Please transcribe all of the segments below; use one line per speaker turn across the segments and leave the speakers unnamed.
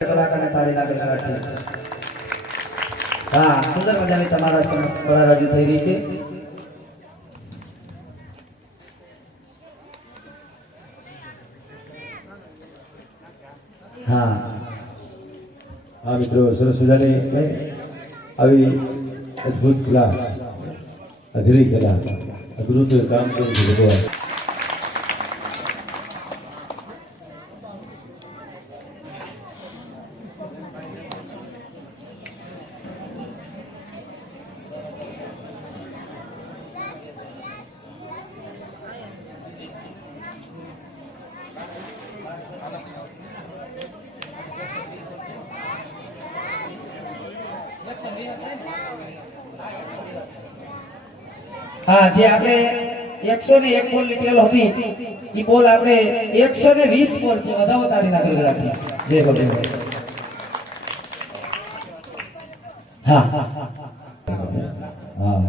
કલાકારને તાળી લાગણી રાખી હા, સુંદર મજાની તમારા કળા રજૂ થઈ રહી છે. હા.
મિત્રો, સરસ મજાની આવી અદ્ભુત કલા અઘરી કલા, અદ્ભુત કામ કરું છું ભગવાન.
હા જે આપણે એકસો ને એક બોલ લીટેલ હતી એ બોલ આપણે એકસો ને વીસ બોલ વધારો તારી લાગણી રાખી. જય ભગવાન. હા. હા.
હા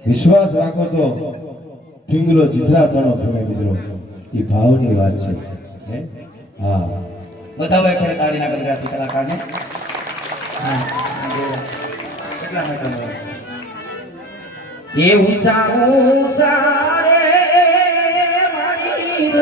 વિશ્વાસ રાખો તો પિંગલો જીતરા તણો તમે મિત્રો. એ ભાવની વાત છે. હા?
બધા ભાઈ તાળી લાગણી રાખી કલાકારને. હા કેટલા મીટરનો? એ ઊંચા ઊંચા રે મારી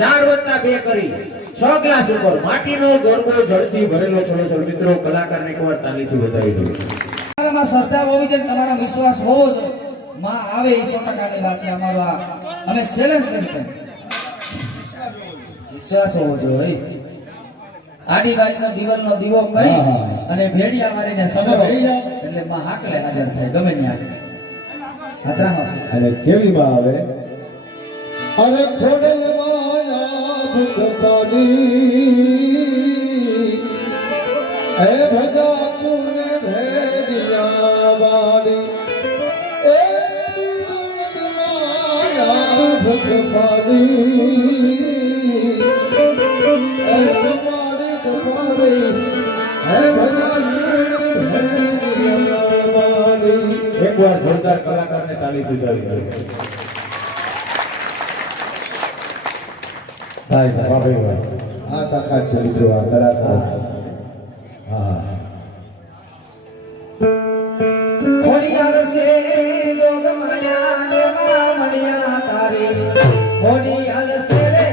ચાર વત્તા બે કરી. છ ગ્લાસ ઉપર માટીનો ગોરબો જળથી ભરેલો છોડો મિત્રો કલાકારને એકવાર તાલીથી બતાવી દો
તમારામાં શ્રદ્ધા હોવી જોઈએ તમારા વિશ્વાસ હોવો જોઈએ. માં આવે એ સો ટકાની વાત છે અમારો આ. અમે ચેલેન્જ કરી વિશ્વાસ હોવો જોઈએ આડી બાજુનો દિવાલનો દીવો કરી. અને ભેડિયા મારીને
જાઓ.
એટલે માં હાકલે હાજર થાય ગમે ત્યાં હાથરામાં
અને કેવી માં આવે? અને ખોડલ માયા ભૂખ પાડી હે ભજા તુને ભેજિયા વાલી એ
વધાવી
ભાઈ
વાહ વાહ આ તાકાત છે મિત્રો આ કલાકારો હા
ખોડિયાર છે જોગ માયા ને માં મળ્યા તારી ખોડિયાર છે રે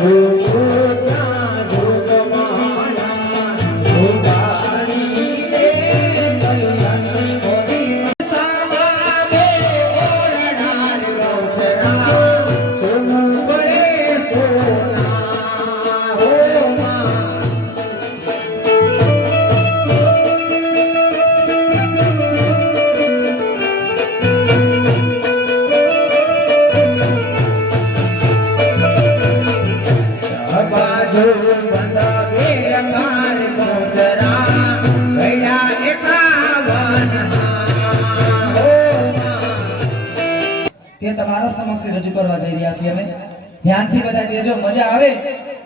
ત્યાં જો
તે તમારા સમક્ષ રજૂ કરવા જઈ રહ્યા છીએ. અમે ધ્યાનથી બધા દેજો મજા આવે,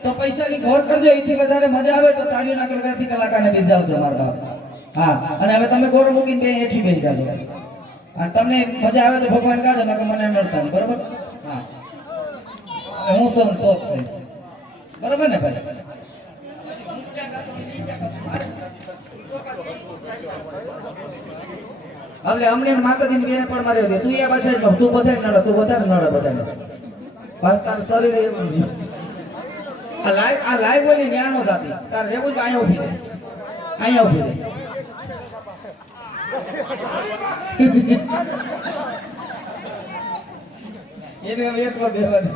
તો પૈસાની ગોર કરજો, એથી વધારે મજા આવે તો તાળીઓના કલકારથી કલાકારને બેસાવજો મારા બાપ. હા, અને હવે તમે ગોળ મૂકીને બે હેઠી બેસી જાજો. અને તમને મજા આવે તો ભગવાન કાજો નકર મને નડતા બરોબર? હા. હું સૌ સોચ બરોબર ને ભાઈ? એટલે અમને માતાજીની બેન પણ માર્યો દે તું એ પાસે જ તું બધા નડે, તું વધારે નડે બધાને. બસ તાર શરીર એવું આ લાઈવ આ લાઈવ બોલી ન્યાનો જાતી. તાર રેવું જ અહીંયા ઊભી રહે અહીંયા ઊભી રહે એને એક વાર બેહવા દે.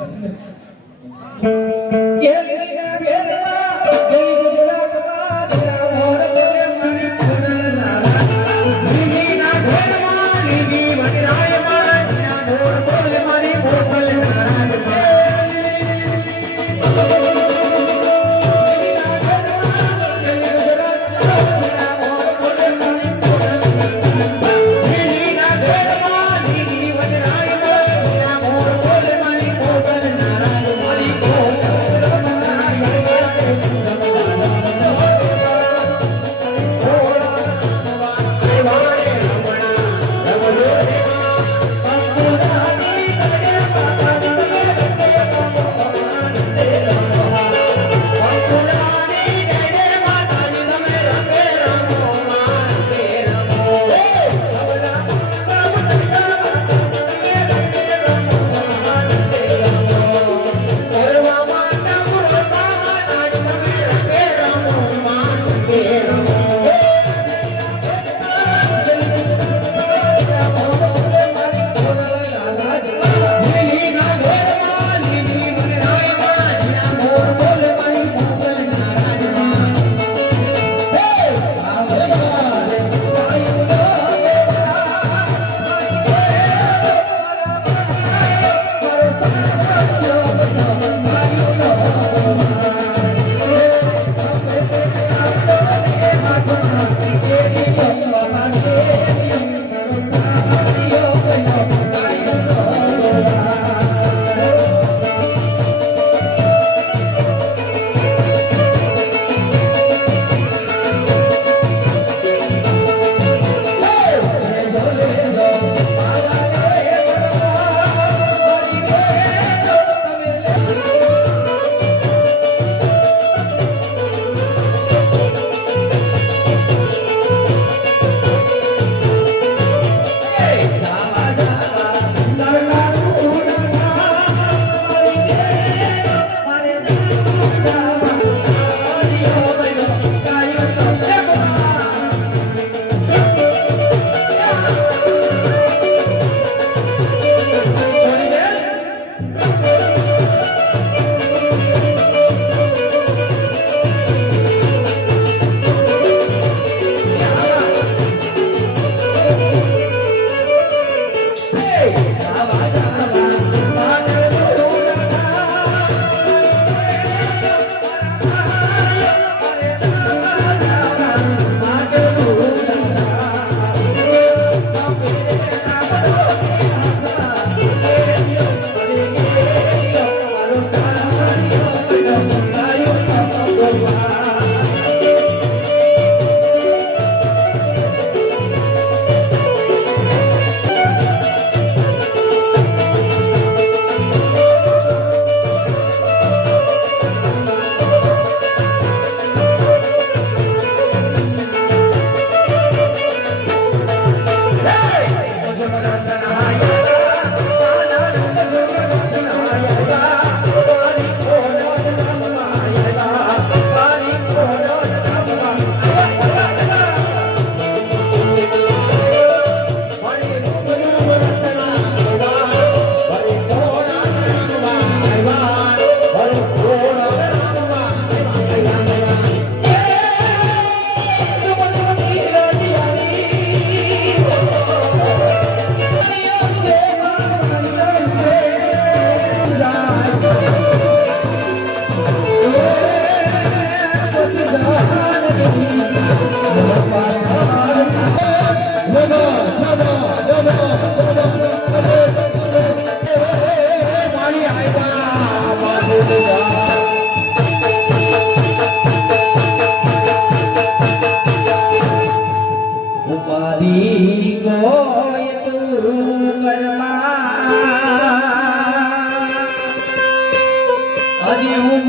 હજી હું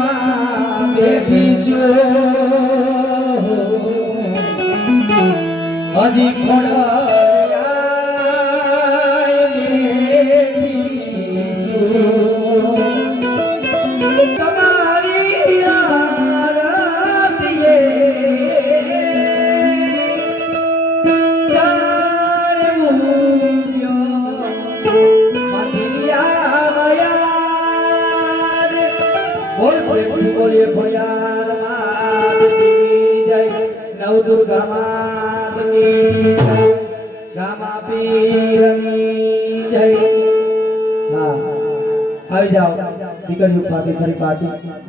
બેઠી છું. હજી ખોડાય આવી જાઓ. દીકરીઓ પાસે ફરી પાછી.